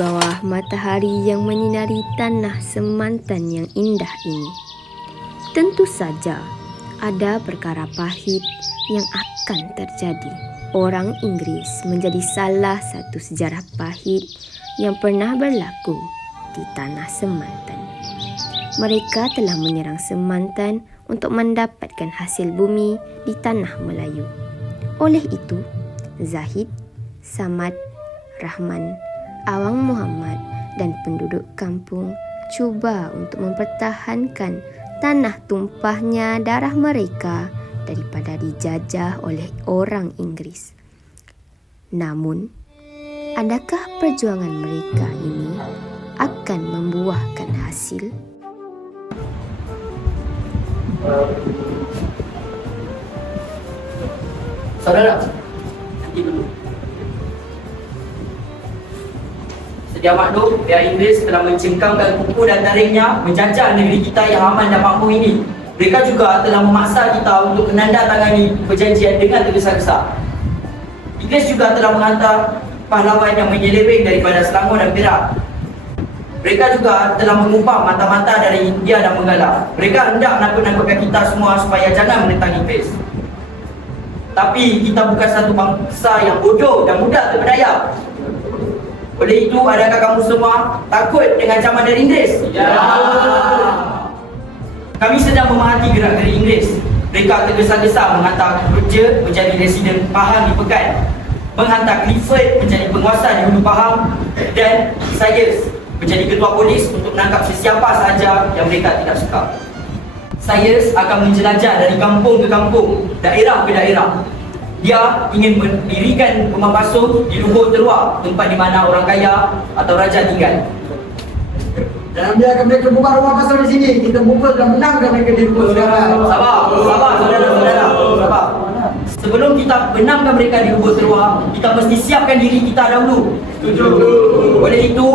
bawah matahari yang menyinari tanah semantan yang indah ini. Tentu saja ada perkara pahit yang akan terjadi. Orang Inggris menjadi salah satu sejarah pahit yang pernah berlaku di tanah semantan. Mereka telah menyerang semantan untuk mendapatkan hasil bumi di tanah Melayu. Oleh itu, Zahid, Samad, Rahman, Awang Muhammad dan penduduk kampung cuba untuk mempertahankan tanah tumpahnya darah mereka daripada dijajah oleh orang Inggris. Namun, adakah perjuangan mereka ini akan membuahkan hasil? Saudara, nanti dulu. Sedia maklum, pihak Inggeris telah mencengkangkan kuku dan taringnya menjajah negeri kita yang aman dan makmur ini. Mereka juga telah memaksa kita untuk menandatangani perjanjian dengan tergesa-gesa. Inggeris juga telah menghantar pahlawan yang menyeleweng daripada Selangor dan Perak. Mereka juga telah mengubah mata-mata dari India dan Benggala. Mereka hendak nakut-nakutkan kita semua supaya jangan menentang Inggeris. Tapi kita bukan satu bangsa yang bodoh dan mudah terpedaya. Oleh itu, adakah kamu semua takut dengan ancaman dari Inggeris? Ya. Kami sedang memerhati gerak-gerik Inggeris. Mereka tergesa-gesa menghantar Roger menjadi residen Pahang di Pekan, menghantar Clifford menjadi penguasa di Hulu Pahang, dan Sayers menjadi ketua polis untuk menangkap sesiapa sahaja yang mereka tidak suka. Sayers akan menjelajah dari kampung ke kampung, daerah ke daerah. Dia ingin mendirikan rumah basuh di lubuk terluar, tempat di mana orang kaya atau raja tinggal. Dan biarkan mereka buka rumah basuh di sini. Kita buka dan menangkan mereka di lubuk sekarang. Sabar saudara-saudara, sabar. Sebelum kita benamkan mereka di lubuk terluar, kita mesti siapkan diri kita dahulu. Setuju. Oleh itu,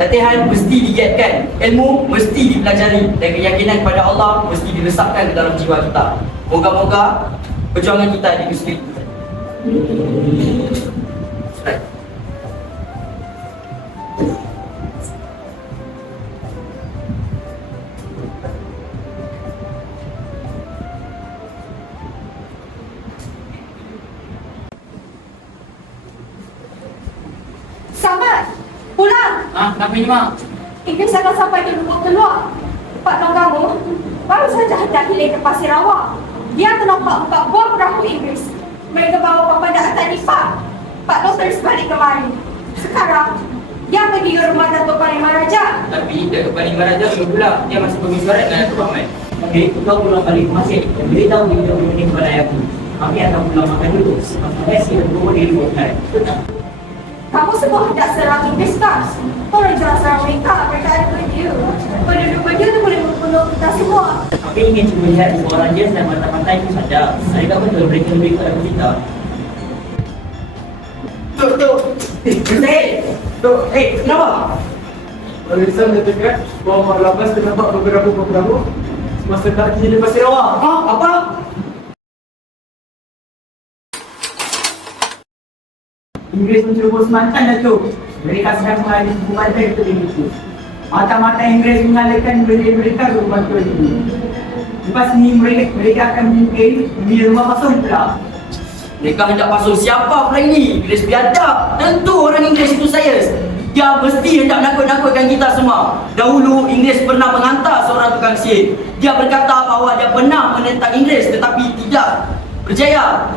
latihan mesti digiatkan, ilmu mesti dipelajari, dan keyakinan kepada Allah mesti diresapkan ke dalam jiwa kita. Moga-moga perjuangan kita direstui. Right. Samad, pulang. Kenapa ni, Mak? Inggeris akan sampai di lubuk telur. Pak Long kamu baru saja hendak hilang ke Pasir Rawak. Dia terlompat buka bom perahu Inggeris. Mereka bawa pemandak atas nifak. Pak Long terus balik kemari. Sekarang, dia pergi ke rumah Datuk Panimaraja. Tapi Datuk Panimaraja belum pulang. Dia masih bermesyuarat dengan Datuk Ahmad. Okey, kau pulang balik ke Masjid dan beritahu dia memenuhi kepada ayahku. Kami akan pulang makan dulu. Sampai siap berumur di luar hari. Kamu semua hendak serang Inggeris kan? Tolong jangan serang mereka. Mereka ada baju. Penduduk-baju itu boleh membunuh kita semua. Kami ingin cuma lihat semua orang jas dan mata-mata itu saja. Adakah betul mereka lebih kepada kita? Tok. Tok, kenapa? Barisan katakan bahawa lapas terdapat beberapa semasa tak di Pasir Rawak. Apa? Inggeris mencerobos Semantan, Datuk. Mereka sedang mengalami hukuman dari itu. Mata-mata Inggeris mengalihkan mereka ke rumah tua ini. Lepas ini mereka akan mungkin membeli rumah basuh pula. Mereka hendak pasung siapa pula ini? Inggeris biadab. Tentu orang Inggeris itu saya. Dia mesti hendak nakut-nakutkan kita semua. Dahulu Inggeris pernah menghantar seorang tukang sihir. Dia berkata bahawa dia pernah menentang Inggeris tetapi tidak berjaya.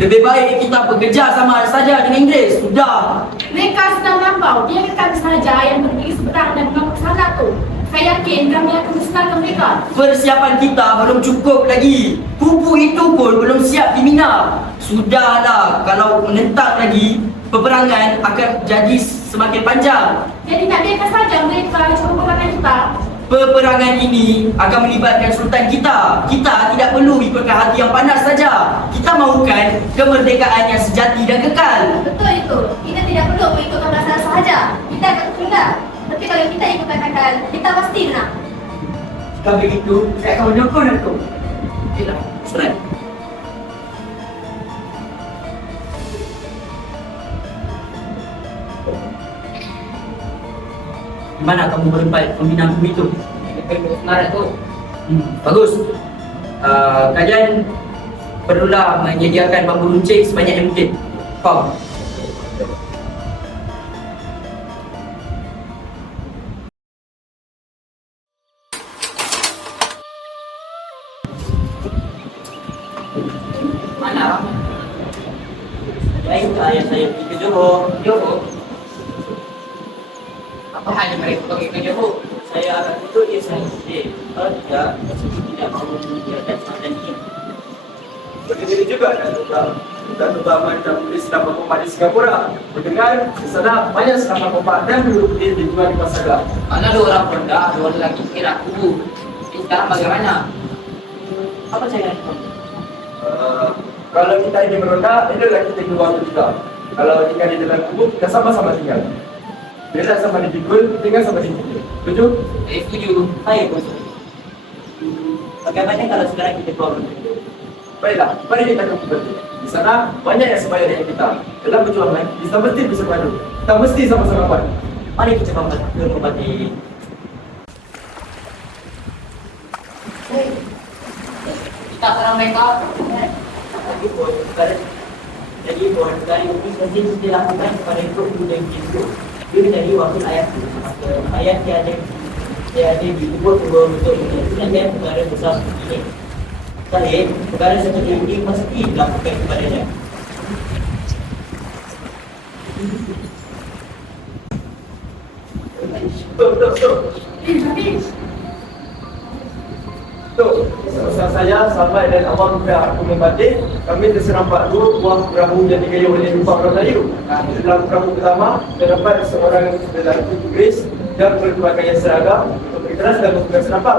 Lebih baik kita bekerja sama saja dengan Inggeris. Sudah. Mereka sedang melampau. Biarkan saja yang berdiri seberang dan mengamuk sana tu. Saya yakin kami akan musnahkan mereka. Persiapan kita belum cukup lagi. Kubu itu pun belum siap dimina. Sudahlah, kalau menentang lagi, peperangan akan jadi semakin panjang. Jadi tak biarkan saja mereka cuba peperangan kita. Peperangan ini akan melibatkan sultan kita. Kita tidak perlu ikutkan hati yang panas saja. Kita mahukan kemerdekaan yang sejati dan kekal. Betul itu. Kita tidak perlu mengikutkan perasaan sahaja. Kita akan tunda. Tapi kalau kita ikutkan akal, kita pasti menang. Jika begitu, saya akan menyokong Datuk. Okeylah, surat. Gimana kamu berempat pembina aku itu? Semangat tu. Bagus. Kalian perlulah menyediakan bambu runcing sebanyak yang mungkin. Faham? Mana? Baik, ayah saya pergi ke Johor. Apa hal yang mereka pergi ke Johor? Saya akan tutup dia saya sendiri. Kalau tidak, saya tidak mahu menyediakan semacam ini. Begitu juga dan utama dalam Islam Bapak di Singapura. Mendengar di sana banyak selama Bapak dan dulu dijual di pasar. Mana 2 orang rendah, 2 lelaki kira aku. Sekarang bagaimana? Apa saya akan Kalau kita ingin meronda, inilah kita keluar juga. Kalau tinggal di dalam kubur, kita sama-sama tinggal. Bila sama dipikul, tinggal sama dipikul. Setuju? Setuju. Hai, bos. Bagaimana kalau sekarang kita keluar? Baiklah, mari kita ke kubur. Di sana banyak yang sebaya dengan kita. Dalam perjuangan, kita mesti bisa padu. Kita mesti sama-sama kuat. Mari kita kembali. Kita orang mereka. Jadi buat kali ini saja dilakukan kepada ibu dan ibu. Dia menjadi wakil ayat. Ayat dia ada di kubur untuk menjadikan perkara besar seperti ini. Saya perkara seperti ini mesti dilakukan kepadanya. Selesai saya sampai dan awal sudah aku membatik. Kami terserempak dua buah perahu yang digayung oleh 4 orang Melayu. Dalam perahu pertama, terdapat seorang lelaki Inggris dan berpakaian seragam untuk berkeras dan bertugas serempak.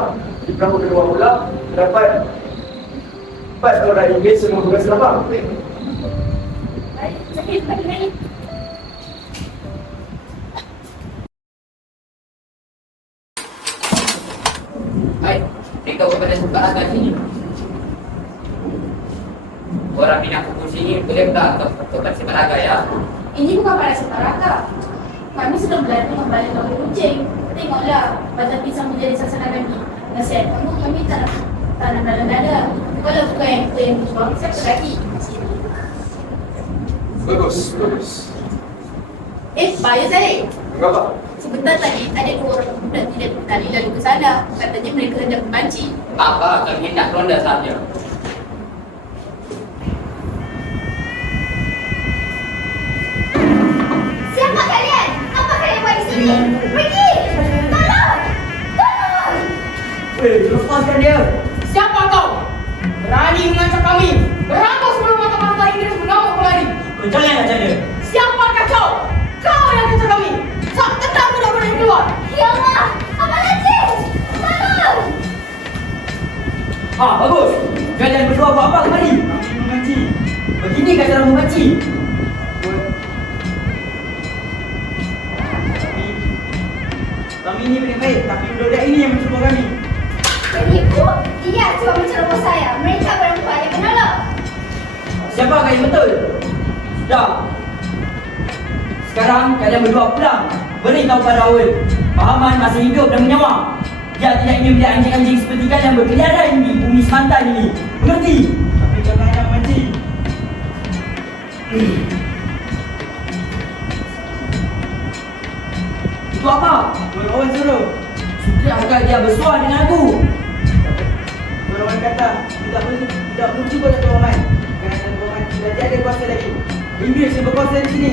Di perahu kedua pula, terdapat 4 orang Inggris yang bertugas serempak. Sakit, sakit. Baik, mereka kepada suka agak sini. Orang minat kubur sini boleh tak untuk separaga ya? Ini bukan pada setaraka. Kami sudah berlatih kembali ke kucing. Tengoklah, baca pisang menjadi sasaran kami. Nasihat kami tanam dalam dada. Kalau bukan yang kita yang berjuang, siapa lagi? Bagus. Bahaya saya. Mengapa? Sebentar tadi ada 2 orang pemuda tidak bertali lalu ke sana. Katanya mereka hendak memancing. Apa? Kami hendak ronda saja. Siapa kalian? Apa kalian buat di sini? Pergi! Tolong! Tolong! Lepaskan dia. Siapa kau? Berani mengancam kami? Berampas sebelum mata-mata Inggris mengamuk kembali. Jangan ajar dia. Siapakah kau? Kau yang kejar kami. Tetap tidak boleh keluar. Ya Allah! Apa lagi? Tolong! Bagus. Kalian berdua buat apa kemari? Kami mengaji. Begini kan cara membaci. Kami ini baik-baik, tapi budak ini yang mencuba kami. Penipu? Dia cuba menceroboh saya. Mereka berempat yang menolong. Siapa yang betul? Sudah. Sekarang kalian berdua pulang. Beritahu pada Awal. Pahaman masih hidup dan menyawa. Dia tidak ingin melihat anjing-anjing seperti kalian berkeliaran di bumi semantan ini. Mengerti? Tapi jangan nak mancing. Itu apa? Orang suruh. Sudahkah dia bersuara dengan aku? Orang kata tidak perlu cuba satu orang. Kerana orang tidak ada kuasa lagi. Inggris yang berkuasa di sini.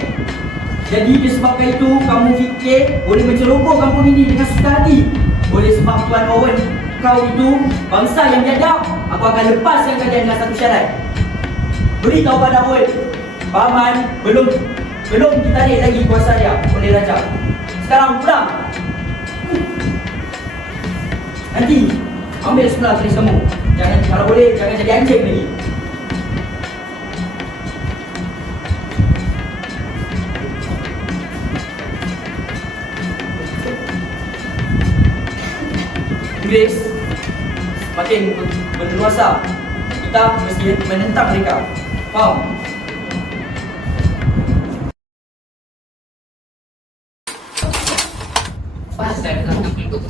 Jadi disebabkan itu kamu fikir boleh menceroboh kampung ini dengan suka hati. Oleh sebab Tuan Owen, kau itu bangsa yang biadab. Aku akan lepaskan kalian dengan satu syarat. Beritahu pada Owen, paman belum ditarik lagi kuasa dia oleh raja. Sekarang pulang. Nanti ambil sebelah tulis kamu. Jangan, kalau boleh jangan jadi anjing lagi. Inggris semakin berleluasa. Kita mesti menentang mereka. Faham?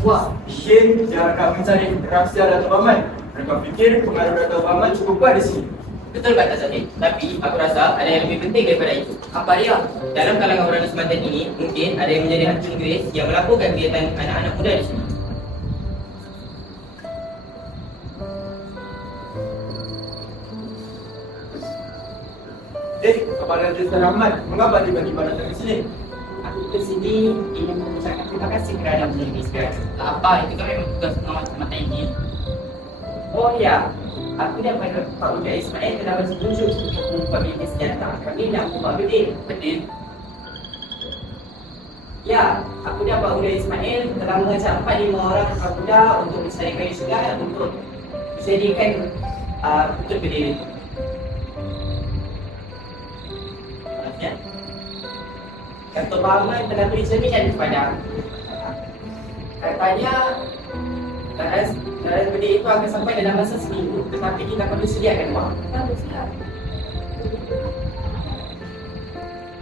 buah. Bikin dia akan mencari rahsia Datuk Bahman. Mereka fikir pengaruh Datuk Bahman cukup kuat di sini. Betul kata Sadiq, tapi aku rasa ada yang lebih penting daripada itu. Apa dia? Dalam kalangan orang di Semantan ini, mungkin ada yang menjadi hantu Inggeris yang melakukan kegiatan anak-anak muda di sini. Kepada Dr. Rahmat, mengapa tiba-tiba datang ke sini? Aku ke sini ingin mengucapkan terima kasih kerana menyelidiki. Tak apa, itu kan memang tugas pengawas Semantan ini. Oh ya, aku dapat Pak Uda Ismail telah bersetuju untuk mengubah bisnis senjata kami dan Pak Bedil. Bedil? Ya, aku dan Pak Uda Ismail telah mengajak 4-5 orang pemuda untuk mencari kayu segar untuk dijadikan untuk berdiri. Ya. Datuk Bahman telah beri jaminan kepada katanya garas berdiri itu akan sampai dalam masa seminggu, tetapi kita perlu sediakan wang.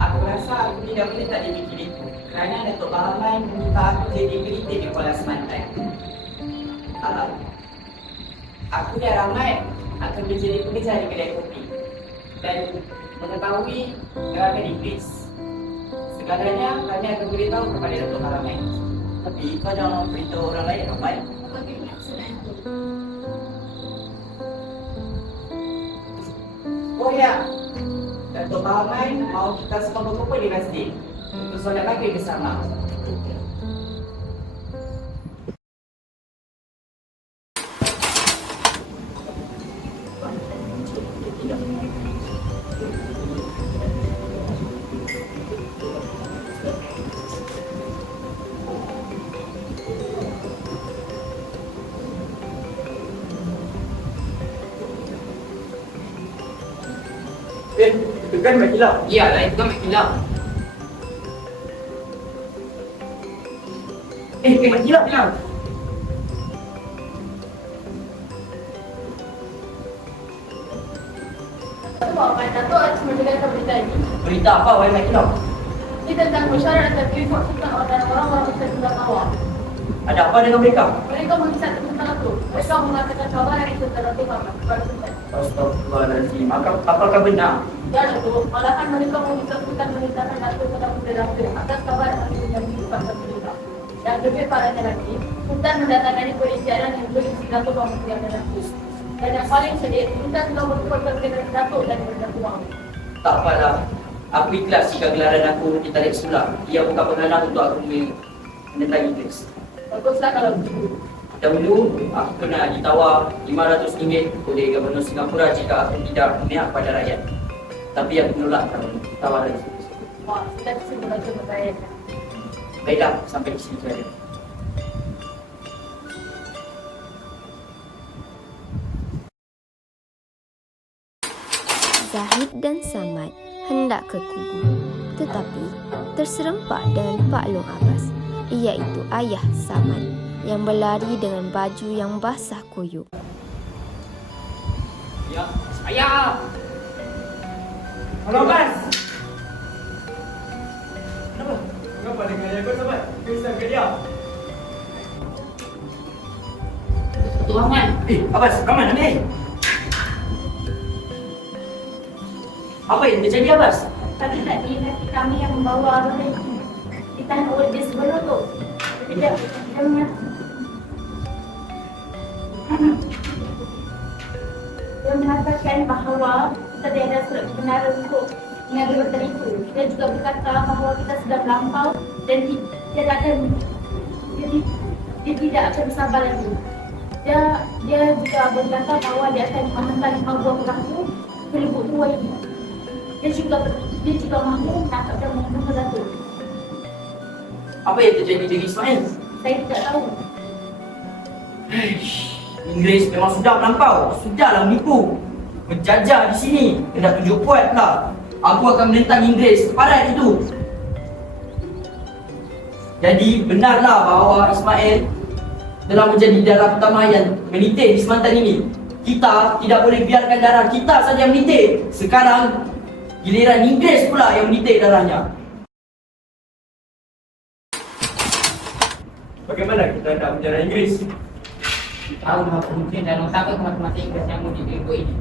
Aku rasa aku tidak boleh tak dibikin itu kerana Datuk Bahman meminta aku jadi pelitik di Kuala Semantan. Aku dan Rahmat akan menjadi pekerja di kedai kopi dan mengetahui gerakan Inggeris. Segalanya kami akan beritahu kepada Datuk Rahmat. Tapi kau jangan beritahu orang lain, Rahmat. Oh ya, Datuk Rahmat mau kita semua berkumpul di masjid untuk solat maghrib bersama. Itu kan Mak Kilau. Ya, lah itu kan Mak Kilau. Mak Kilau, Kilau. Pak Datuk harus mendengarkan berita ini. Berita apa, wahai Mak Kilau? Ini tentang masyarakat dan report tentang orang-orang besar sudah kawal. Ada apa dengan mereka? Mereka mengisah tentang itu. Mereka mengatakan kabar itu terlalu lama. Astagfirullahaladzim. Apakah benar? Ya, Datuk. Malahan mereka mengisahkan mengisahkan Datuk kepada Datuk atas kabar yang dibuka terbuka. Dan lebih parahnya lagi, Sultan mendatangani perizinan yang berisi Datuk Bahman yang Datuk. Dan yang paling sedih, Sultan telah berbuat dengan Datuk dan Datuk Bahman. Tak apalah. Aku ikhlas jika gelaran aku ditarik sebelah. Ia bukan penghalang untuk aku menentang Inggeris. Baguslah kalau begitu. Dahulu, aku kena ditawar RM500 oleh Gubernur Singapura jika aku tidak memihak pada rakyat. Tapi aku menolak tawaran itu. Wah, kita mesti belajar berbayar. Baiklah, sampai di sini saja. Zahid dan Samad hendak ke kubu, tetapi terserempak dengan Pak Long Abbas, iaitu ayah Samad, yang berlari dengan baju yang basah kuyup. Ya, ayah! Halo, Mas. Kenapa? Mengapa dengan ayah kau, Samad? Kisah ke dia? Datuk Rahman. Abbas, Rahman, ambil. Apa yang terjadi, Abbas? Tapi tadi lelaki kami yang membawa arwah itu ditahan oleh dia sebelum tu. Dia mengatakan bahawa kita ada surat kebenaran untuk mengambil hotel itu. Dia juga berkata bahawa kita sudah melampau dan dia tidak akan bersabar lagi. Dia juga berkata bahawa dia akan menghantar 5 buah perahu ke Lubuk Tua ini. Dia juga mahu menangkap dan membunuh Datuk. Apa yang terjadi dengan Ismail? Saya tidak tahu. Inggeris memang sudah melampau. Sudahlah menipu. Menjajah di sini. Hendak tunjuk kuat pula. Aku akan menentang Inggeris. Parat itu. Jadi benarlah bahawa Ismail telah menjadi darah pertama yang menitik di Semantan ini. Kita tidak boleh biarkan darah kita saja yang menitik. Sekarang giliran Inggeris pula yang menitik darahnya. bagaimana kita nak menjadi Inggeris? Tahu apa mungkin dan otak mata-mata Inggeris yang mungkin ilmu ini.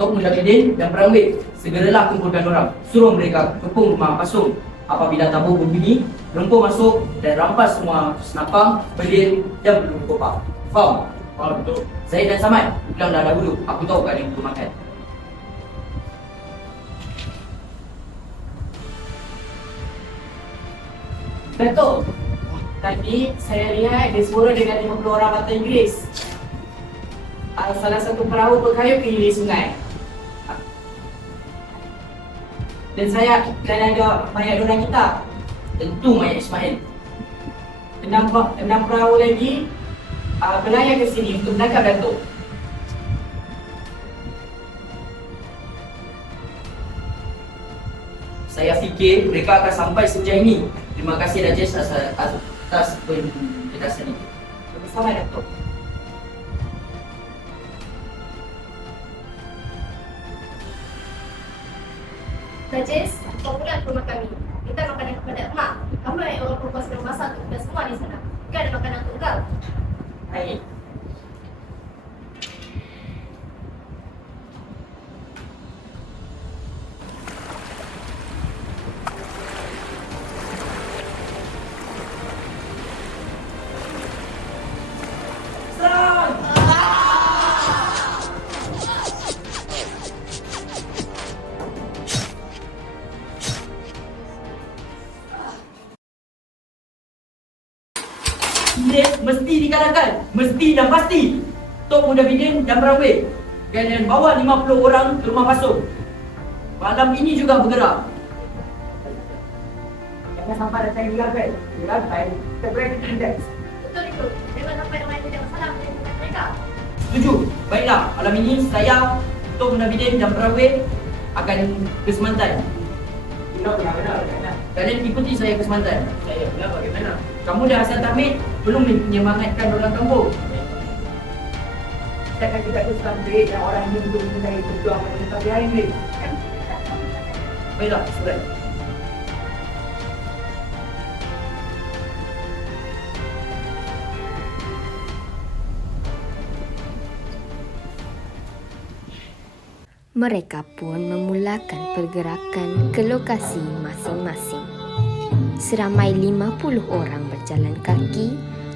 Tok Mujahidin dan Perawit, segeralah kumpulkan orang. Suruh mereka kepung rumah pasung. Apabila tabur berbunyi, rempur masuk dan rampas semua senapang, belir dan belum kopak. Faham? Faham betul. Zaid dan Samad, pulang dah dahulu. Aku tahu kat yang perlu makan. Betul. Tadi saya lihat dia suruh dengan 50 orang bahasa Inggeris. Salah satu perahu berkayu ke hilir sungai. Dan ada mayat orang kita. Tentu mayat Ismail. Enam perahu lagi berlayar ke sini untuk menangkap Datuk. Saya fikir mereka akan sampai sejauh ini. Terima kasih Rajesh atas penjelasan ini. Bersama Datuk. Rajesh, kau pulang ke rumah kami. Kita makanan kepada emak. Kamu yang orang perempuan sedang masak untuk kita semua di sana. Kita ada makanan untuk kau. Baik. Inggeris mesti dikalahkan. Mesti dan pasti. Tok Mujahidin dan Perawit. Kalian bawa 50 orang ke rumah pasung. Malam ini juga bergerak. Jangan sampai datang dilakai. Dilakai, kita boleh tindak. Betul itu. Jangan sampai orang lain tidak salah menyebutkan mereka. Setuju? Baiklah, malam ini saya, Tok Mujahidin dan Perawit akan ke Semantan. Benar. Kalian ikuti saya ke Semantan. Saya benar bagaimana? Kamu dah asal tamit, belum menyemangatkan orang kampung. Kita akan tidak teruskan duit dan orang ini untuk memulai berjuang menentang dia ini. Baiklah, surat. Mereka pun memulakan pergerakan ke lokasi masing-masing. Seramai 50 orang berjalan kaki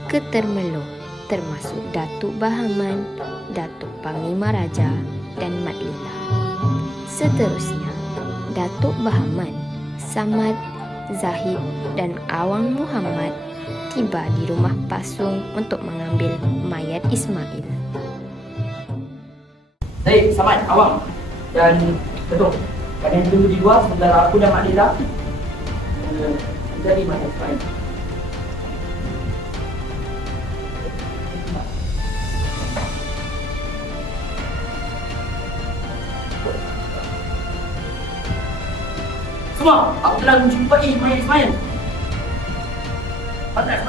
ke Termelo, termasuk Datuk Bahaman, Datuk Panglima Raja dan Mat Lila. Seterusnya, Datuk Bahaman, Samad, Zahid dan Awang Muhammad tiba di rumah pasung untuk mengambil mayat Ismail. Baik, Samad, Awang dan Ketuk. Kalian dulu di luar sementara aku dan Mak Lila jadi mayat Ismail. Semua, aku telah menjumpai mayat Ismail. Pantas.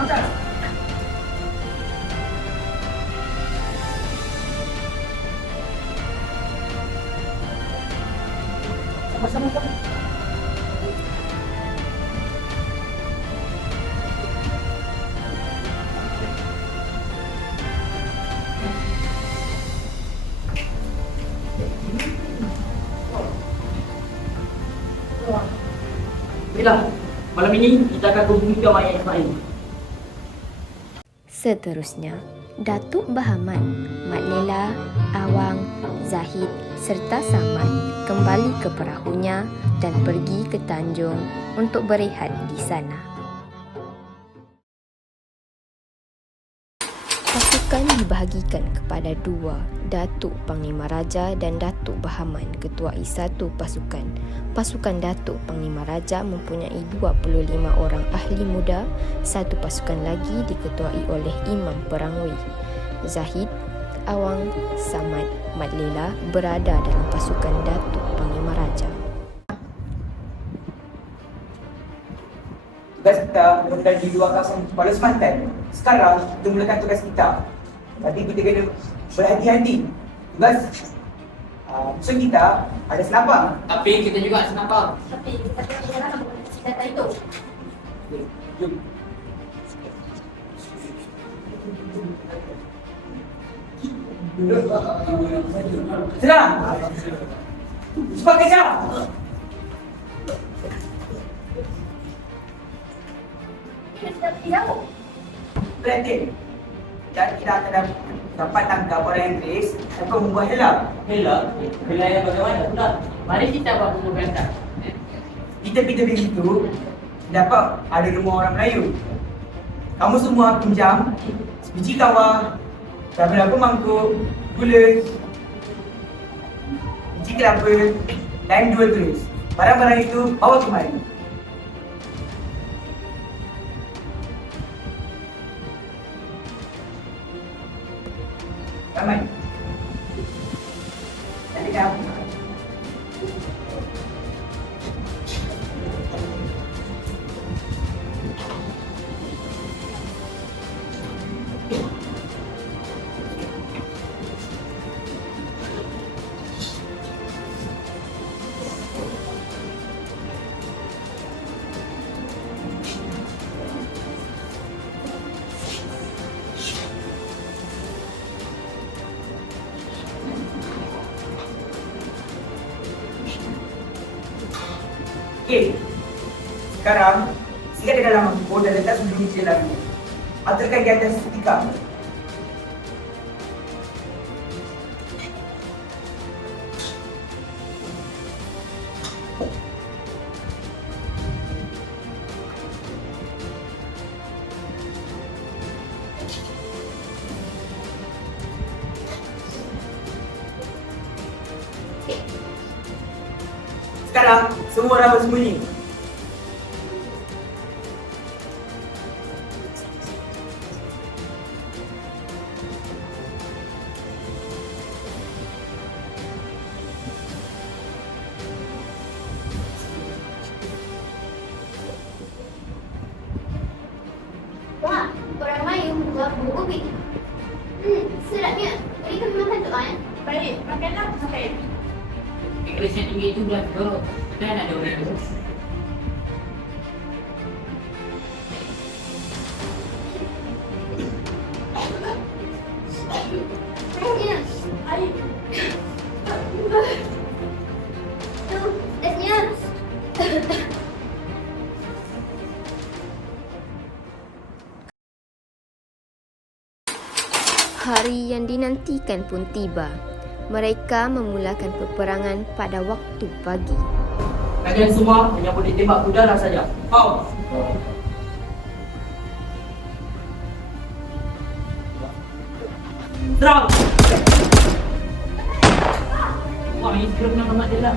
Sama-sama. Baiklah, malam ini kita akan kumpulkan mayat Ismail. Seterusnya, Datuk Bahaman, Mat Lila, Awang, Zahid serta Samad kembali ke perahunya dan pergi ke Tanjung untuk berehat di sana. Pasukan dibahagikan kepada 2, Datuk Panglima Raja dan Datuk Bahaman ketuai satu pasukan. Pasukan Datuk Panglima Raja mempunyai 25 orang ahli muda, satu pasukan lagi diketuai oleh Imam Perangwi. Zahid, Awang, Samad, Mat Lela berada dalam pasukan Datuk Panglima Raja. Tugas kita berada di luar kawasan Kuala Semantan. Sekarang kita mulakan tugas kita. Tapi kita kena berhati-hati. Tugas musuh kita ada senapang. Tapi kita juga senapang. Tapi kita jangan menggunakan senjata itu. Jom. Serang! Cepat kejar! Ini sudah tidak. Berhenti. Dan kita akan dapat tangkap orang Inggeris akan membuat hela. Hela? Hela yang bagaimana pula? Mari kita buat propaganda. Di tepi-tepi itu dapat ada rumah orang Melayu. Kamu semua pinjam sebiji kawah, beberapa mangkuk, gula, biji kelapa dan 2 terus. Barang-barang itu bawa kemari. Ramai. Tadi kamu. Okey. Sekarang sikat di dalam mangkuk dan letak sebelum biji lagu. Aturkan di atas tikar. Sekarang semua orang bersembunyi. Wah, orang Melayu membuat bubuk ubi. Sedapnya. Jadi kami makan tu kan? Baik, makanlah sampai. Inggeris yang tinggi itu belah ke. Kan ada orang itu. Air. Air. Tu, tesnya. Hari yang dinantikan pun tiba. Mereka memulakan peperangan pada waktu pagi. Kalian semua hanya boleh tembak udara saja. Faham? Serang! Wah, ini segera kena Mat Lela.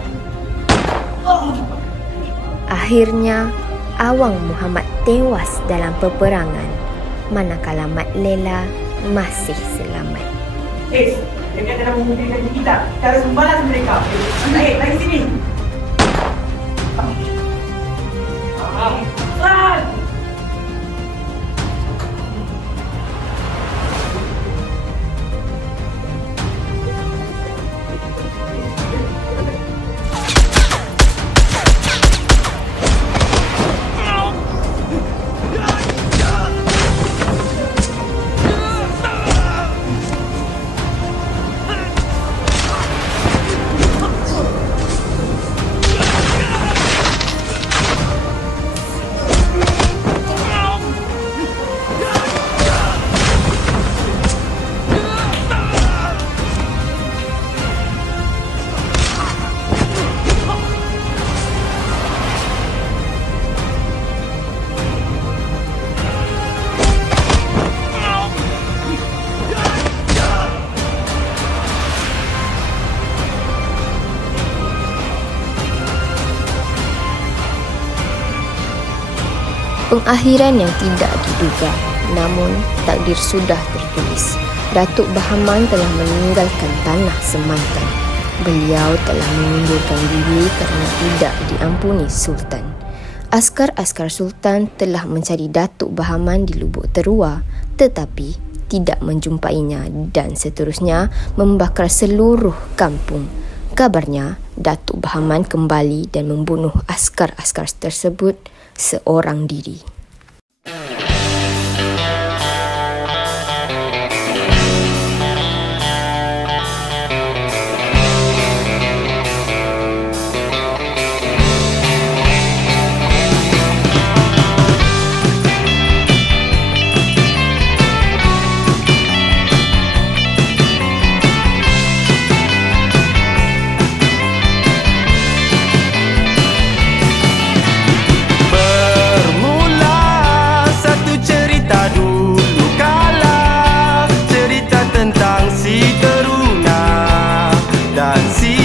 Akhirnya, Awang Muhammad tewas dalam peperangan, manakala Mat Lela masih selamat. Mereka telah memungkinkan kita. Kita harus membalas mereka. Baik, lagi sini. Serang! Pengakhiran yang tidak diduga, namun takdir sudah tertulis. Datuk Bahaman telah meninggalkan tanah Semantan. Beliau telah mengundurkan diri kerana tidak diampuni Sultan. Askar-askar Sultan telah mencari Datuk Bahaman di Lubuk Terua, tetapi tidak menjumpainya dan seterusnya membakar seluruh kampung. Kabarnya, Datuk Bahaman kembali dan membunuh askar-askar tersebut seorang diri. Si